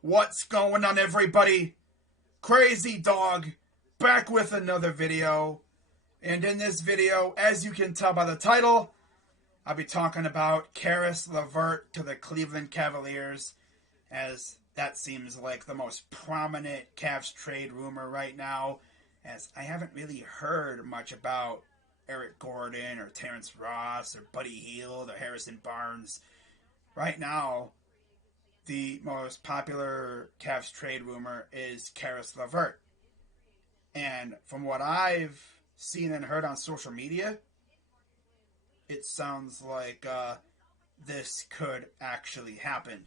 What's going on, everybody? Crazy Dog back with another video. And in this video, as you can tell by the title, I'll be talking about Caris LeVert to the Cleveland Cavaliers, as that seems like the most prominent Cavs trade rumor right now, as I haven't really heard much about Eric Gordon or Terrence Ross or Buddy Hield or Harrison Barnes. Right now, the most popular Cavs trade rumor is Caris LeVert. And from what I've seen and heard on social media, it sounds like this could actually happen.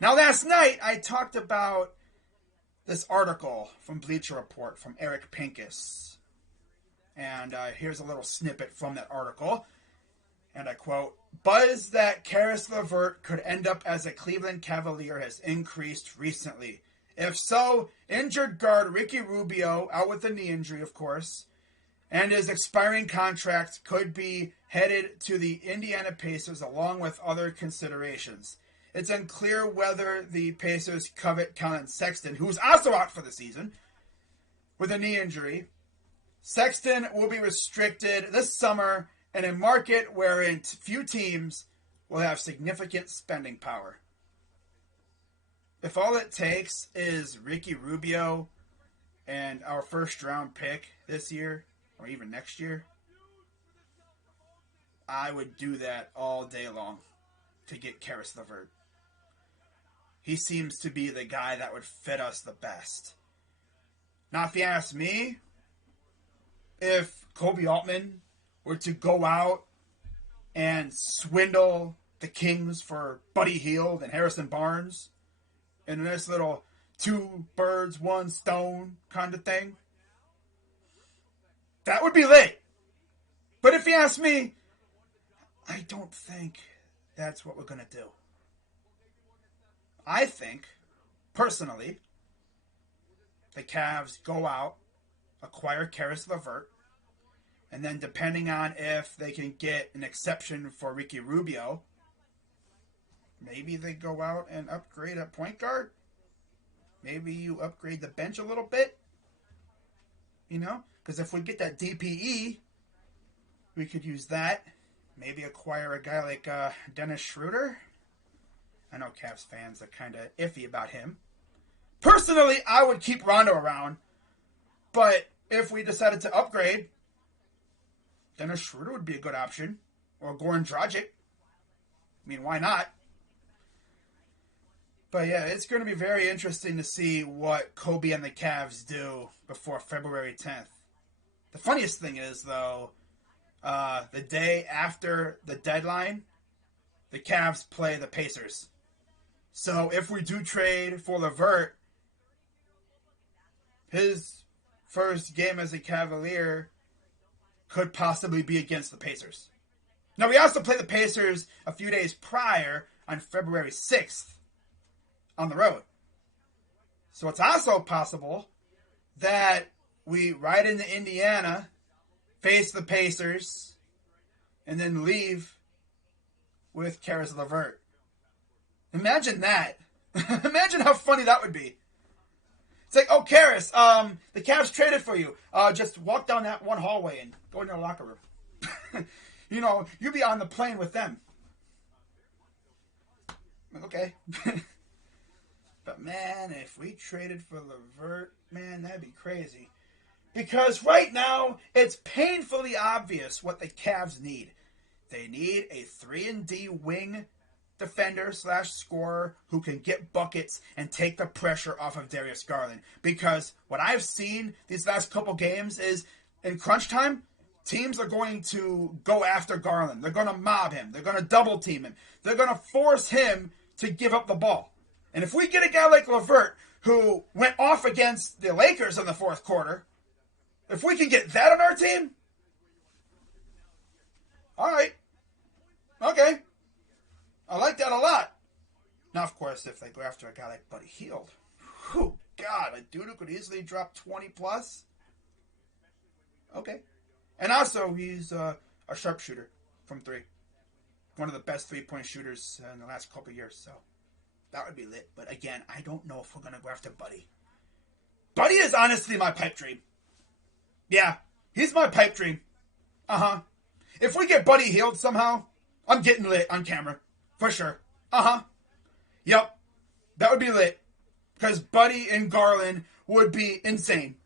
Now, last night, I talked about this article from Bleacher Report from Eric Pincus. And here's a little snippet from that article. And I quote, "Buzz that Caris LeVert could end up as a Cleveland Cavalier has increased recently. If so, injured guard Ricky Rubio, out with a knee injury, of course, and his expiring contract could be headed to the Indiana Pacers along with other considerations. It's unclear whether the Pacers covet Colin Sexton, who's also out for the season, with a knee injury. Sexton will be restricted this summer in a market wherein few teams will have significant spending power. If all it takes is Ricky Rubio and our first round pick this year, or even next year, I would do that all day long to get Caris LeVert. He seems to be the guy that would fit us the best. Now, if you ask me, if Kobe Altman were to go out and swindle the Kings for Buddy Hield and Harrison Barnes in this little two birds, one stone kind of thing, that would be lit. But if you ask me, I don't think that's what we're going to do. I think, personally, the Cavs go out, acquire Caris LeVert, and then depending on if they can get an exception for Ricky Rubio, maybe they go out and upgrade at point guard. Maybe you upgrade the bench a little bit. You know? Because if we get that DPE, we could use that. Maybe acquire a guy like Dennis Schroeder. I know Cavs fans are kind of iffy about him. Personally, I would keep Rondo around. But if we decided to upgrade, Dennis Schroeder would be a good option. Or Goran Dragic. I mean, why not? But yeah, it's going to be very interesting to see what Kobe and the Cavs do before February 10th. The funniest thing is, though, the day after the deadline, the Cavs play the Pacers. So if we do trade for LeVert, his first game as a Cavalier could possibly be against the Pacers. Now, we also play the Pacers a few days prior on February 6th on the road. So it's also possible that we ride into Indiana, face the Pacers, and then leave with Caris LeVert. Imagine that. Imagine how funny that would be. It's like, oh, Caris, the Cavs traded for you. Just walk down that one hallway and go in their locker room. You know, you'll be on the plane with them. Okay. But, man, if we traded for LeVert, man, that'd be crazy. Because right now, it's painfully obvious what the Cavs need. They need a 3-and-D wing defender / scorer who can get buckets and take the pressure off of Darius Garland. Because what I've seen these last couple games is, in crunch time, teams are going to go after Garland. They're going to mob him. They're going to double team him. They're going to force him to give up the ball. And if we get a guy like LeVert, who went off against the Lakers in the fourth quarter, if we can get that on our team, all right, okay, I like that a lot. Now, of course, if they go after a guy like Buddy Hield, whew, God, a dude who could easily drop 20 plus, okay. And also, he's a sharpshooter from three. One of the best three-point shooters in the last couple of years, so That would be lit. But again, I don't know if we're going to go after Buddy. Buddy is honestly my pipe dream. Yeah, he's my pipe dream. Uh-huh. If we get Buddy healed somehow, I'm getting lit on camera. For sure. Uh-huh. Yep. That would be lit. Because Buddy and Garland would be insane.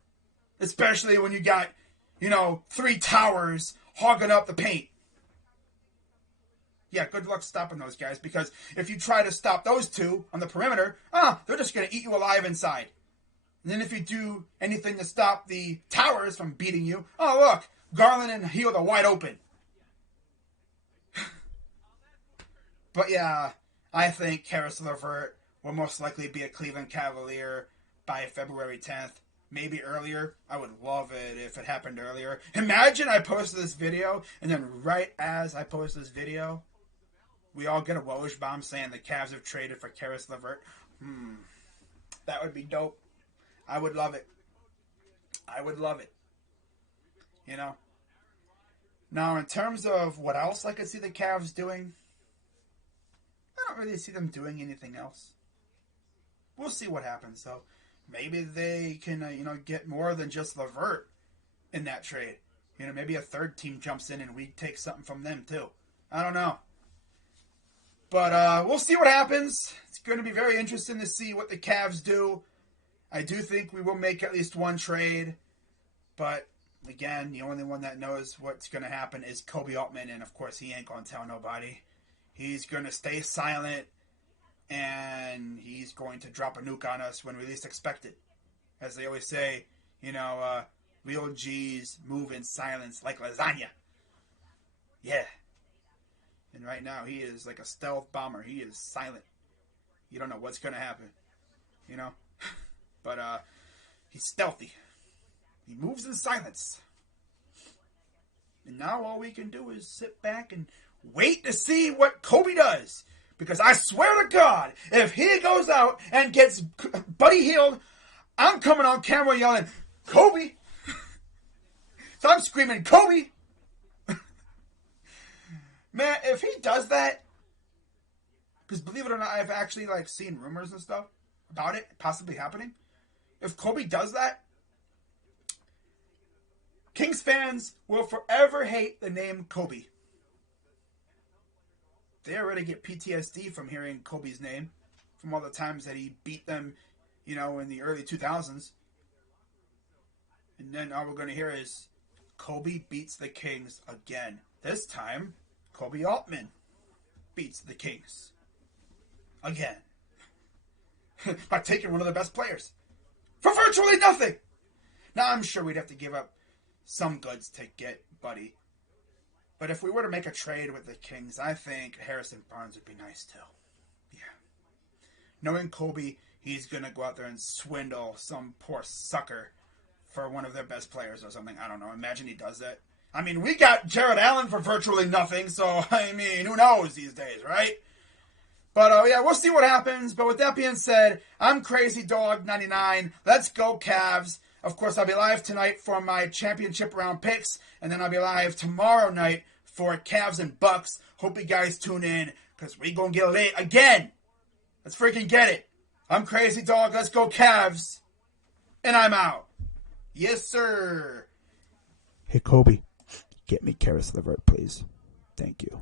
Especially when you got, 3 towers hogging up the paint. Yeah, good luck stopping those guys. Because if you try to stop those 2 on the perimeter, they're just going to eat you alive inside. And then if you do anything to stop the towers from beating you, oh, look, Garland and Heald are wide open. But yeah, I think Caris LeVert will most likely be a Cleveland Cavalier by February 10th. Maybe earlier. I would love it if it happened earlier. Imagine I posted this video, and then right as I post this video, we all get a Woj bomb saying the Cavs have traded for Caris LeVert. That would be dope. I would love it. I would love it. Now, in terms of what else I could see the Cavs doing, I don't really see them doing anything else. We'll see what happens, though. Maybe they can, get more than just LeVert in that trade. Maybe a third team jumps in and we take something from them, too. I don't know. But we'll see what happens. It's going to be very interesting to see what the Cavs do. I do think we will make at least one trade. But, again, the only one that knows what's going to happen is Kobe Altman. And, of course, he ain't going to tell nobody. He's going to stay silent. And he's going to drop a nuke on us when we least expect it. As they always say, real G's move in silence like lasagna. Yeah. And right now, he is like a stealth bomber. He is silent. You don't know what's going to happen. But he's stealthy. He moves in silence. And now all we can do is sit back and wait to see what Kobe does. Because I swear to God, if he goes out and gets Buddy healed, I'm coming on camera yelling, Kobe! So I'm screaming, Kobe! Man, if he does that, because believe it or not, I've actually seen rumors and stuff about it possibly happening. If Kobe does that, Kings fans will forever hate the name Kobe. They already get PTSD from hearing Kobe's name, from all the times that he beat them, in the early 2000s. And then all we're going to hear is Kobe beats the Kings again. This time, Kobe Altman beats the Kings again. By taking one of the best players for virtually nothing. Now, I'm sure we'd have to give up some goods to get Buddy. But if we were to make a trade with the Kings, I think Harrison Barnes would be nice too. Yeah. Knowing Kobe, he's going to go out there and swindle some poor sucker for one of their best players or something. I don't know. Imagine he does that. I mean, we got Jared Allen for virtually nothing, so, who knows these days, right? But, yeah, we'll see what happens. But with that being said, I'm Crazy Dog 99. Let's go, Cavs. Of course, I'll be live tonight for my championship round picks, and then I'll be live tomorrow night for Cavs and Bucks. Hope you guys tune in, because we gonna get lit again. Let's freaking get it. I'm Crazy Dog. Let's go, Cavs. And I'm out. Yes, sir. Hey, Kobe, get me Caris LeVert, please. Thank you.